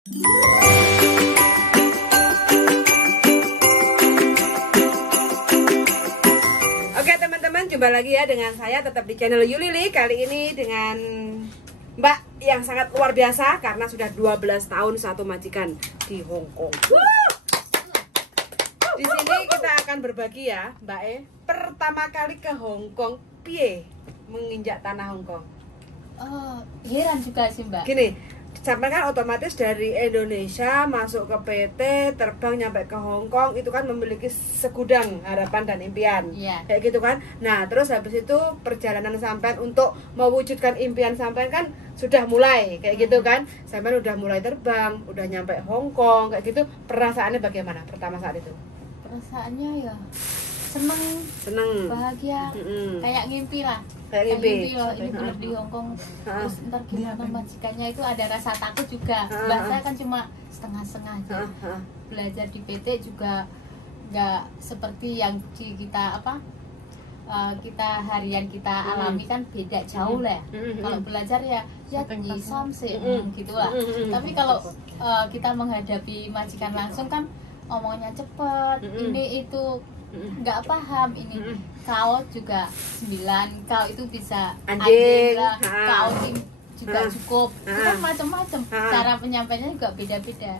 Oke teman-teman, jumpa lagi ya dengan saya tetap di channel Yulili. Kali ini dengan Mbak yang sangat luar biasa karena sudah 12 tahun satu majikan di Hong Kong. Di sini kita akan berbagi ya, Mbak pertama kali ke Hong Kong, piye menginjak tanah Hong Kong? Oh, heran juga sih Mbak. Gini, sampai kan otomatis dari Indonesia masuk ke PT, terbang nyampe ke Hong Kong, itu kan memiliki segudang harapan dan impian, kayak gitu kan. Nah terus habis itu perjalanan sampean untuk mewujudkan impian sampean kan sudah mulai kayak gitu kan. Sampean udah mulai terbang, udah nyampe Hong Kong kayak gitu. Perasaannya bagaimana pertama saat itu? Perasaannya ya seneng, bahagia, kayak ngimpi lah. Kayak ngimpi loh, ini bener di Hong Kong. Terus ntar gimana majikannya itu ada rasa takut juga. Bahasa kan cuma setengah-setengah aja. Belajar di PT juga nggak seperti yang di kita kita harian kita alami kan beda jauh lah. Kalau belajar ya samse gitu lah. Tapi kalau kita menghadapi majikan langsung kan omongnya cepet, ini itu nggak paham, ini kau juga 9, kau itu bisa anjing lah, kau ini juga cukup, itu kan macam-macam cara penyampaiannya juga beda-beda.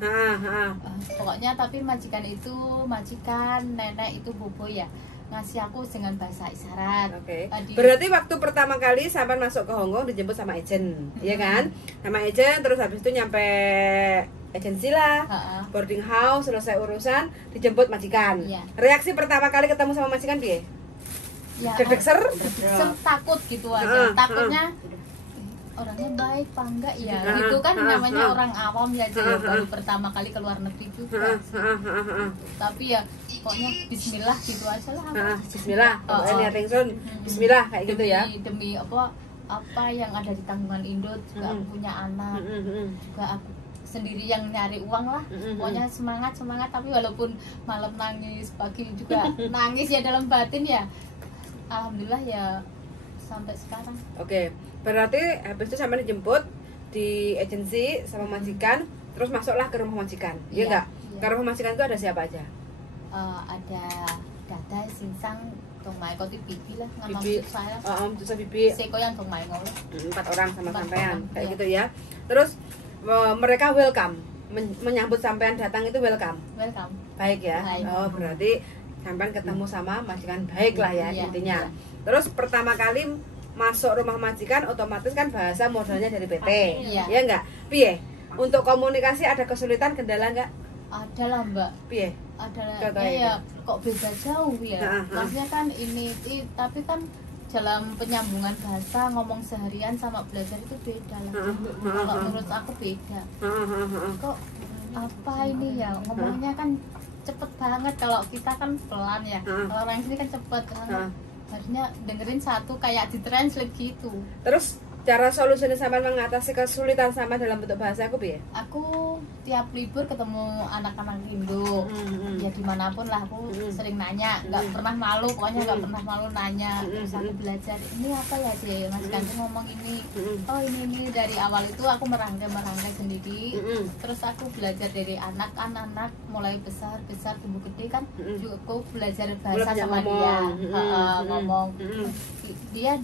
Pokoknya tapi majikan nenek itu bobo ya ngasih aku dengan bahasa isyarat. Berarti waktu pertama kali sampai masuk ke Hong Kong dijemput sama agent, ya kan? Sama agent, terus habis itu nyampe agensi lah, boarding house, selesai urusan, dijemput majikan. Reaksi pertama kali ketemu sama majikan piye? Ya, deg-deg takut gitu aja. Takutnya orangnya baik apa enggak ya? Gitu kan namanya orang awam ya, baru pertama kali ke luar negeri itu. Tapi ya pokoknya bismillah gitu aja lah. Bismillah, pokoknya niat bismillah kayak gitu ya. Demi apa yang ada di tanggungan Indo juga aku punya anak. Juga aku sendiri yang nyari uang lah. Pokoknya semangat tapi walaupun malam nangis, pagi juga nangis ya dalam batin ya. Alhamdulillah ya sampai sekarang. Berarti habis itu sampai dijemput di agensi sama majikan, terus masuklah ke rumah majikan. Iya enggak? Ke rumah majikan itu ada siapa aja? Ada Dada, Sinsang, Dong Mai, Koti Bibi lah, Bibi. Saya. Terus Bibi. Seko yang Dong Mai ngono. 4 orang sama sampean kayak gitu ya. Terus mereka welcome, menyambut sampean datang itu welcome. Baik ya. Berarti sampean ketemu sama majikan baik lah ya intinya. Terus pertama kali masuk rumah majikan otomatis kan bahasa modalnya dari PT. Ya enggak? Piye? Untuk komunikasi ada kesulitan, kendala enggak? Ada lah Mbak. Piye? Ada lah. Ya kok beda jauh ya. Maksudnya kan tapi kan dalam penyambungan bahasa ngomong seharian sama belajar itu beda lah. Kalau menurut aku beda. Kok apa ini ya ngomongnya kan cepet banget, kalau kita kan pelan ya. Kalau orang sini kan cepet banget. Harusnya dengerin satu kayak ditranslate gitu. Terus cara solusinya sama mengatasi kesulitan sama dalam bentuk bahasa aku ya? Aku tiap libur ketemu anak-anak Indo, ya dimanapun lah aku sering nanya, nggak pernah malu, pokoknya nggak pernah malu nanya. Terus aku belajar ini apa ya dia, Mas Ganti ngomong ini, oh ini dari awal itu aku merangkai sendiri. Terus aku belajar dari anak mulai besar tumbuh gede kan, juga aku belajar bahasa sama dia, ngomong. Dia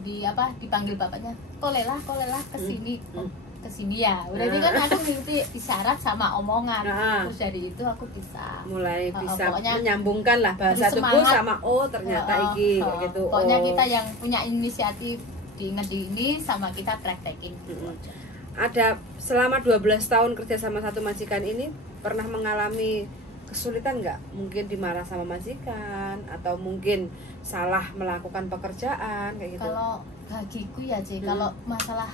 dipanggil bapaknya kolelah kesini ya udah kan aku ngerti isyarat sama omongan. Terus dari itu aku bisa menyambungkan lah bahasa tubuh sama ternyata iki gitu. Pokoknya kita yang punya inisiatif diingat di ini sama kita praktekin. Ada selama 12 tahun kerja sama satu majikan ini pernah mengalami kesulitan nggak? Mungkin dimarah sama majikan atau mungkin salah melakukan pekerjaan kayak gitu. Kalau bagiku ya kalau masalah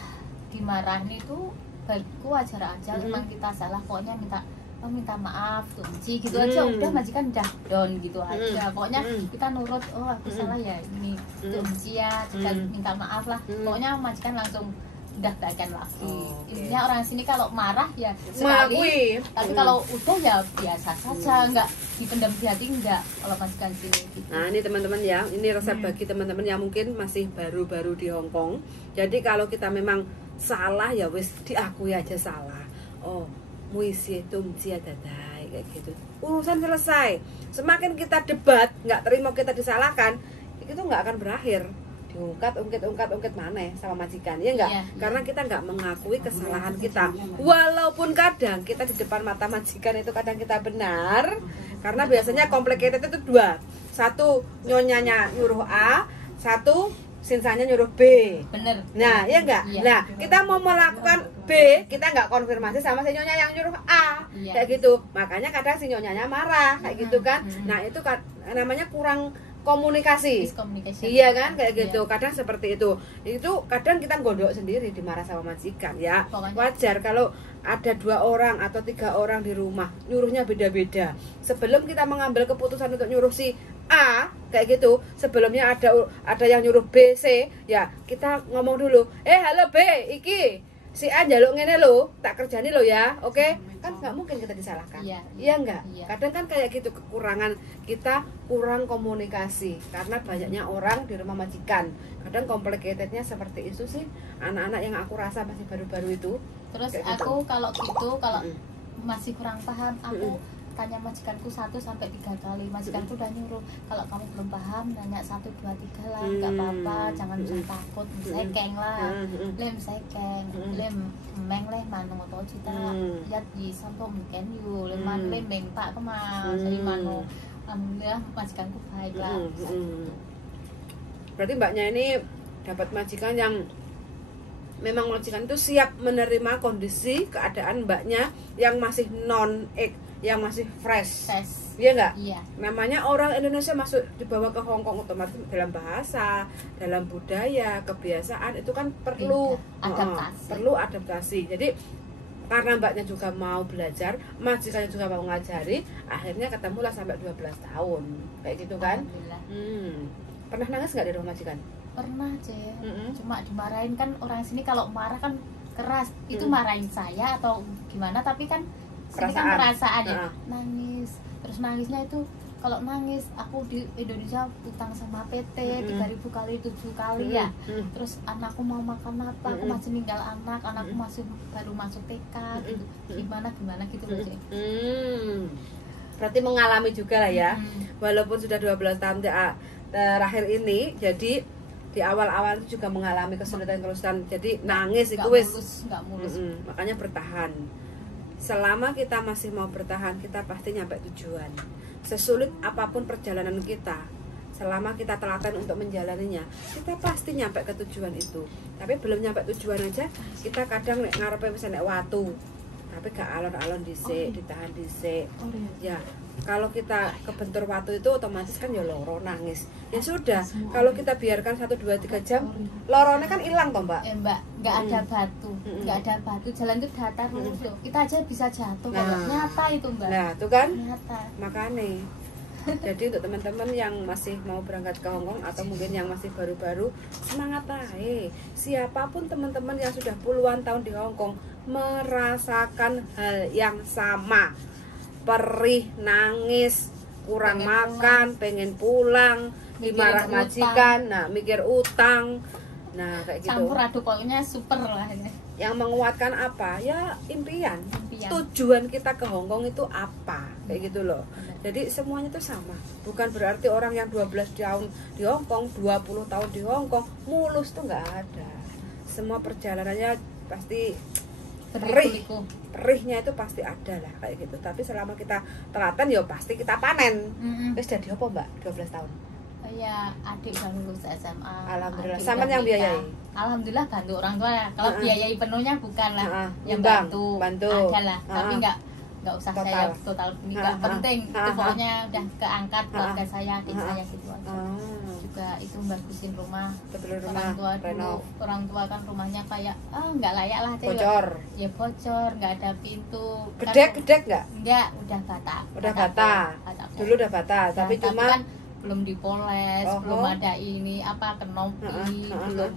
dimarahin itu bagiku wajar aja. Memang kita salah, pokoknya minta maaf tuh gitu aja udah, majikan udah down gitu aja. Pokoknya kita nurut, aku salah ya ini tuh ya, juga minta maaf lah. Pokoknya majikan langsung udah bagian lagi. Intinya orang sini kalau marah ya sekali, tapi kalau udah ya biasa saja, nggak dipendam di hati, enggak kalau majikan sini gitu. Nah ini teman-teman ya, ini resep bagi teman-teman yang mungkin masih baru-baru di Hong Kong. Jadi kalau kita memang salah ya wis diakui aja salah. oh muisi tumcia dadai kayak gitu, urusan selesai. Semakin kita debat nggak terima kita disalahkan, itu nggak akan berakhir, ungkit mana sama majikan ya enggak, karena kita nggak mengakui kesalahan kita, walaupun kadang kita di depan mata majikan itu kadang kita benar, karena biasanya complicated itu dua, satu nyonyanya nyuruh A, satu sinsanya nyuruh B. Bener. Nah, ya enggak? Iya. Nah, kita mau melakukan B, kita enggak konfirmasi sama si nyonya yang nyuruh A. Iya. Kayak gitu. Makanya kadang si nyonyanya marah, kayak gitu kan. Nah, itu namanya kurang komunikasi. Iya kan, kayak gitu. Kadang seperti itu. Itu kadang kita gondok sendiri dimarah sama majikan ya. Pokoknya wajar kalau ada 2 orang atau 3 orang di rumah, nyuruhnya beda-beda. Sebelum kita mengambil keputusan untuk nyuruh si A kayak gitu, sebelumnya ada yang nyuruh B, C, ya kita ngomong dulu, halo B, iki si A njaluk ngene lo, tak kerjani lo ya, oke? Kan nggak mungkin kita disalahkan, iya enggak? Kadang kan kayak gitu, kekurangan kita, kurang komunikasi karena banyaknya orang di rumah majikan. Kadang complicatednya seperti itu sih, anak-anak yang aku rasa masih baru-baru itu. Terus aku gitu. Kalau masih kurang paham, aku tanya majikanku 1 sampai 3 kali. Majikanku udah nyuruh, kalau kamu belum paham nanya 1, 2, 3 lah, nggak apa-apa, jangan takut, sekeng lah, lem sekeng, lem meng leh mano to cita, yat di sampo mungkin yu, lem meng pak kemas, jadi mano, alhamdulillah majikanku baik lah. Berarti mbaknya ini dapat majikan yang memang majikan itu siap menerima kondisi keadaan mbaknya yang masih yang masih fresh. Iya enggak? Iya. Namanya orang Indonesia masuk dibawa ke Hong Kong, otomatis dalam bahasa, dalam budaya, kebiasaan itu kan perlu adaptasi. Jadi karena mbaknya juga mau belajar, majikannya juga mau ngajari, akhirnya ketemulah sampai 12 tahun. Kayak gitu kan? Pernah nangis nggak di rumah majikan? Pernah, cuma dimarahin kan, orang sini kalau marah kan keras. Itu marahin saya atau gimana, tapi kan sini kan perasaan ya, nangis. Terus nangisnya itu, kalau nangis aku di Indonesia utang sama PT 3.000 kali 7 kali ya. Terus anakku mau makan apa, aku masih ninggal anakku masih baru masuk TK gitu. Gimana gitu loh, Berarti mengalami juga lah ya. Walaupun sudah 12 tahun terakhir ini, jadi di awal-awal itu juga mengalami kesulitan. Jadi nangis itu nggak mulus. Makanya bertahan. Selama kita masih mau bertahan, kita pasti nyampe tujuan. Sesulit apapun perjalanan kita, selama kita telaten untuk menjalaninya, kita pasti nyampe ke tujuan itu. Tapi belum nyampe tujuan aja, kita kadang ngarepe misalnya watu, tapi gak alon-alon dhisik, ditahan dhisik. Ya, kalau kita kebentur watu itu otomatis kan ya loro, nangis. Ya sudah, kalau kita biarkan 1, 2, 3 jam, lorone kan hilang toh, Mbak? Mbak, nggak ada batu, nggak ada batu, jalan itu datar lurus loh. Kita aja bisa jatuh, kalau nyata itu, Mbak. Nah, itu kan? Nyata. Makanya. Jadi untuk teman-teman yang masih mau berangkat ke Hongkong atau mungkin yang masih baru-baru, semangat aja. Siapapun teman-teman yang sudah puluhan tahun di Hongkong merasakan hal yang sama. Perih, nangis, kurang makan, pengen pulang, dimarah majikan, nah mikir utang, nah kayak gitu. Campur aduk, pokoknya super lah ini. Yang menguatkan apa? Ya impian. Tujuan kita ke Hongkong itu apa? Kayak gitu loh. Jadi semuanya itu sama. Bukan berarti orang yang 12 tahun di Hongkong, 20 tahun di Hongkong mulus tuh nggak ada. Semua perjalanannya pasti perihnya itu pasti ada lah kayak gitu. Tapi selama kita telaten ya pasti kita panen. Terus jadi apa Mbak 12 tahun? Ya adik udah lulus SMA. Alhamdulillah. Sama yang biayai? Alhamdulillah bantu orang tua ya. Kalau biayai penuhnya bukan lah, yang bantu ada lah. Tapi nggak usah saya total nggak penting. Itu pokoknya udah keangkat keluarga saya, adik saya gitu aja. Juga itu bagusin rumah. Orang tua kan rumahnya kayak nggak layak lah, bocor. Ya bocor, nggak ada pintu. Gedek nggak? Nggak, udah bata. Udah bata. Dulu udah bata, tapi cuma kan belum dipoles, belum ada ini apa kenopi, belum.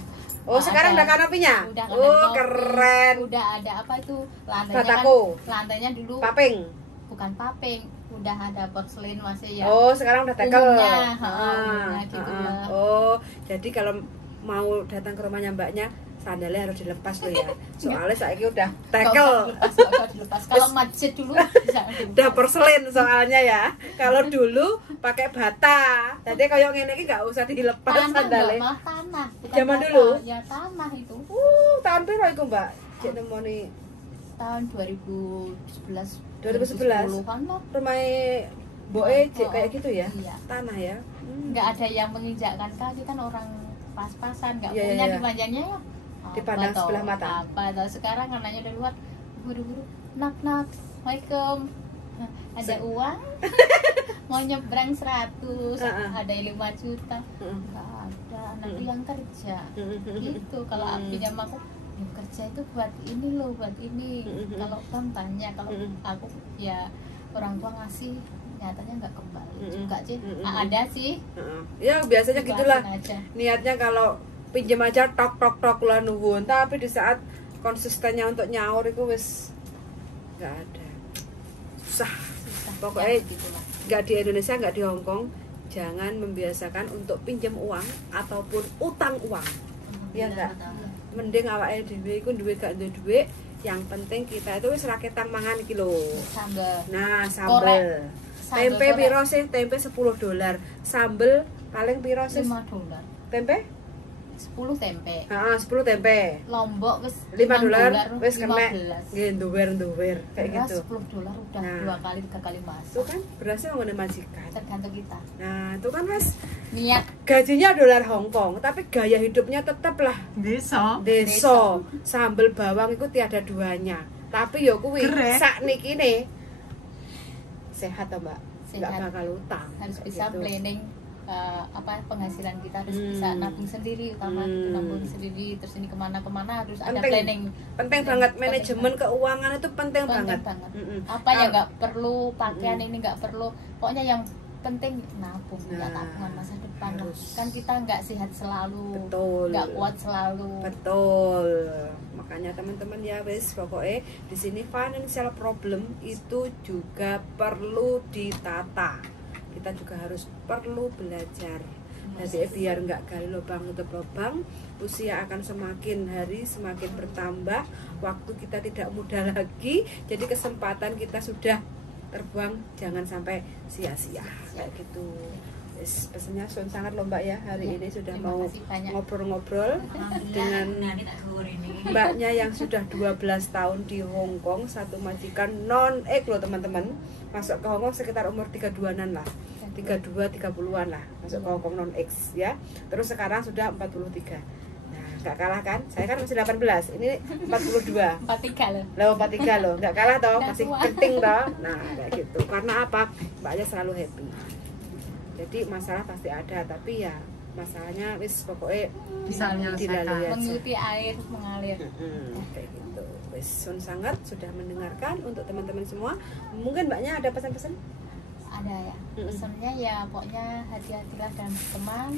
Oh, sekarang udah kanopinya? Udah keren. Udah ada apa itu? Lantainya Batako. Kan, lantainya dulu paping. Bukan paping, udah ada porselin masih ya. Oh, sekarang udah tekel. Umumnya gitu lah. Oh, jadi kalau mau datang ke rumahnya mbaknya sandalnya harus dilepas loh ya. Soalnya saya udah tackle. Dilepas. Kalau macet dulu bisa. Udah porselin soalnya ya. Kalau dulu pakai bata. Jadi kayak ngene iki enggak usah dilepas sandalnya. Tanah. Zaman dulu. Ya tanah itu. Tahun piro iku, Mbak? Cek nemoni tahun 2011. 2010 kan rumah Boe kayak gitu ya. Iya. Tanah ya. Nggak ada yang menginjakkan kaki kan orang pas-pasan nggak punya dimanjanya ya. Dipandang sebelah mata. Apa tahu sekarang anaknya dari luar buru-buru nak Assalamualaikum. Ada uang mau nyebrang 100 ada 5 juta nggak ada nanti yang kerja gitu. Kalau pinjam aku kerja itu buat ini loh, buat ini. Kalau bang tanya, kalau aku ya orang tua ngasih nyatanya nggak kembali juga sih. Ada sih ya biasanya gitulah niatnya. Kalau pinjam aja tok lah nuwun, tapi di saat konsistennya untuk nyaur itu wis nggak ada, susah. Pokoknya nggak di Indonesia, nggak di Hong Kong, jangan membiasakan untuk pinjam uang ataupun utang uang. Ya enggak, mending awake dhewe iku duwe gak duwe, yang penting kita itu wis raketang mangan iki lho. Sambel. Nah, sambel. Tempe piro sih? Tempe $10. Sambel paling piro sih? $5. Tempe? 10 tempe. Heeh, 10 tempe. Lombok wis $5 wis kena. Nggih, nduwer kayak gitu. $10 udah 2 kali 3 kali masak. Itu kan berasnya ngene majikan. Tergantung kita. Nah, itu kan Mas niat gajinya dolar Hong Kong, tapi gaya hidupnya tetaplah desa. Sambel bawang itu tiada duanya. Tapi ya kuwi saknikine sehat toh, Mbak. Enggak bakal utang. Harus bisa planning penghasilan kita, harus bisa nabung sendiri, nabung sendiri, terus ini kemana-kemana harus ada planning. Penting banget, manajemen keuangan itu penting banget. Apa yang nggak perlu, pakaian ini nggak perlu, pokoknya yang penting nabung, ya tabungan masa depan. Kan kita nggak sehat selalu, nggak kuat selalu. Betul. Makanya teman-teman ya wes, pokoknya di sini financial problem itu juga perlu ditata. Kita juga harus perlu belajar. Jadi biar nggak gali lubang tutup lubang, usia akan semakin hari semakin bertambah, waktu kita tidak muda lagi, jadi kesempatan kita sudah terbuang, jangan sampai sia-sia kayak gitu. Pesannya sangat lho Mbak ya, hari ini sudah mau ngobrol-ngobrol dengan Mbaknya yang sudah 12 tahun di Hong Kong, satu majikan non-X loh teman-teman. Masuk ke Hong Kong sekitar umur 32-an lah, 30-an lah masuk ke Hong Kong non-X ya. Terus sekarang sudah 43. Nah, nggak kalah kan? Saya kan masih 18, ini 42. 43 loh. 43 loh, nggak kalah toh, masih penting toh. Nah, kayak gitu. Karena apa? Mbaknya selalu happy. Jadi masalah pasti ada, tapi ya masalahnya wis pokoknya bisa dilalui, mengikuti air mengalir. Kayak gitu. Wis sangat sudah mendengarkan. Untuk teman-teman semua, mungkin Mbaknya ada pesan-pesan? Ada ya. Pesannya ya pokoknya hati-hatilah dalam berteman.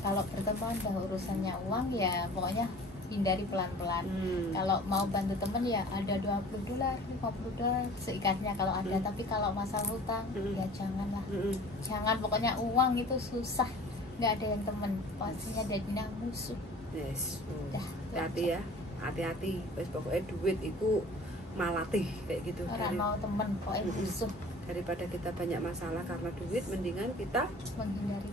Kalau berteman dah urusannya uang ya pokoknya hindari pelan-pelan. Kalau mau bantu temen ya ada $20, $50 seikatnya kalau ada. Tapi kalau masalah hutang ya janganlah. Jangan, pokoknya uang itu susah, nggak ada yang temen, pastinya jadinya musuh. Yes. Hati-hati ya, hati-hati. Pokoknya duit itu malatih kayak gitu. Orang mau temen pokoknya musuh. Daripada kita banyak masalah karena duit, mendingan kita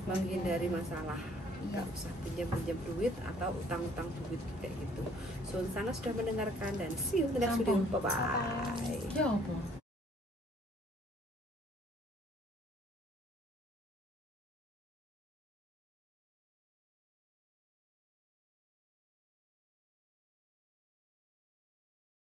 menghindari masalah. Nggak usah pinjam duit atau utang-utang duit kayak gitu. So, sangat sudah mendengarkan dan see you in the next video. Bye bye.